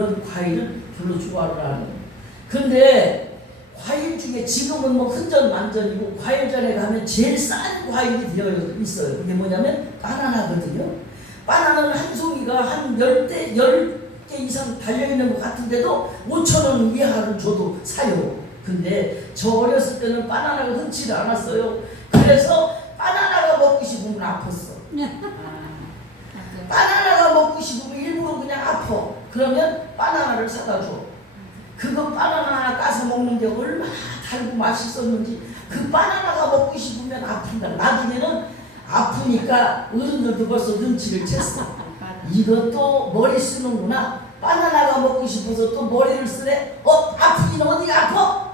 그런 과일은 별로 좋아를 안 해요. 근데 과일 중에 지금은 뭐 흔전 만전이고 과일전에 가면 제일 싼 과일이 되어 있어요. 그게 뭐냐면 바나나거든요. 바나나는 한 송이가 한 열대 열개 이상 달려있는 것 같은데도 5천 원 이하를 줘도 사요. 근데 저 어렸을 때는 바나나가 흔치를 않았어요. 그래서 바나나가 먹고 싶으면 아팠어. 바나나가 먹고 싶으면 일부러 그냥 아파. 그러면 바나나를 사다 줘. 그거 바나나 하나 까서 먹는 게 얼마나 달고 맛있었는지 그 바나나가 먹고 싶으면 아픈다. 나중에는 아프니까 어른들도 벌써 눈치를 챘어. 이것도 머리 쓰는구나. 바나나가 먹고 싶어서 또 머리를 쓰래. 어 아프긴 어디가 아파?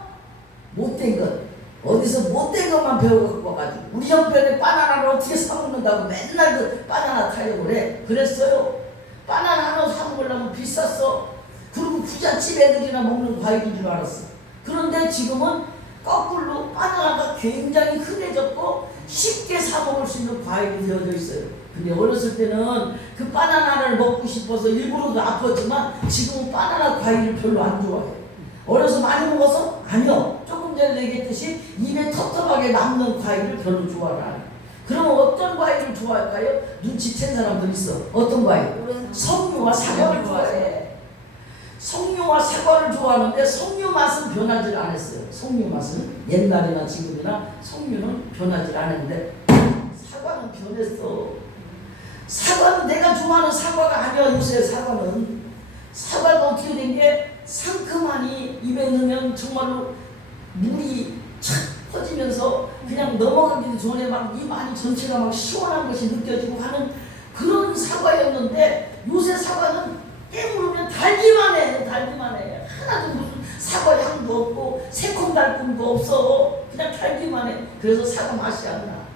못된 것. 어디서 못된 것만 배워갖고 와가지고 우리 형편에 바나나를 어떻게 사먹는다고 맨날 그 바나나 타려고 그래. 그랬어요. 바나나 비쌌어. 그리고 부잣집 애들이나 먹는 과일인 줄 알았어. 그런데 지금은 거꾸로 바나나가 굉장히 흔해졌고 쉽게 사 먹을 수 있는 과일이 되어져 있어요. 근데 어렸을 때는 그 바나나를 먹고 싶어서 일부러도 아팠지만 지금은 바나나 과일을 별로 안 좋아해요. 어려서 많이 먹어서? 아니요. 조금 전에 얘기했듯이 입에 텁텁하게 남는 과일을 별로 좋아를 안 해요. 그러면 어떤 과일을 좋아할까요? 눈치챈 사람들 있어. 어떤 과일? 석류와 사과를 좋아해. 석류와 사과를 좋아하는데 석류 맛은 변하지 않았어요. 석류 맛은 옛날이나 지금이나 석류는 변하지 않았는데 사과는 변했어. 사과는 내가 좋아하는 사과가 아니야 요새 사과는 사과가 어떻게 된 게 상큼하니 입에 넣으면 정말로 물이 착 퍼지면서 그냥 넘어가기도 전에 막 입 안이 전체가 막 시원한 것이 느껴지고 하는 그런 사과였는데 요새 사과는 깨물으면 달기만 해 달기만 해. 하나도 무슨 사과 향도 없고 새콤달콤도 없어. 그냥 달기만 해. 그래서 사과 맛이 안 나.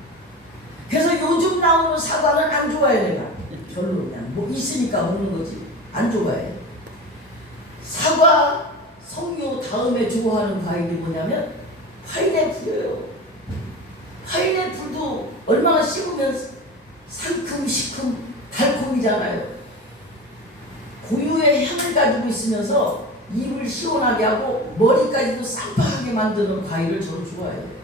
그래서 요즘 나오는 사과는 안 좋아해 내가. 별로 그냥 뭐 있으니까 먹는 거지. 안 좋아해. 사과 석류 다음에 좋아하는 과일이 뭐냐면 파인애플이에요. 파인애플도 얼마나 씹으면 상큼 시큼 달콤이잖아요 고유의 향을 가지고 있으면서 입을 시원하게 하고 머리까지도 쌈박하게 만드는 과일을 저는 좋아해요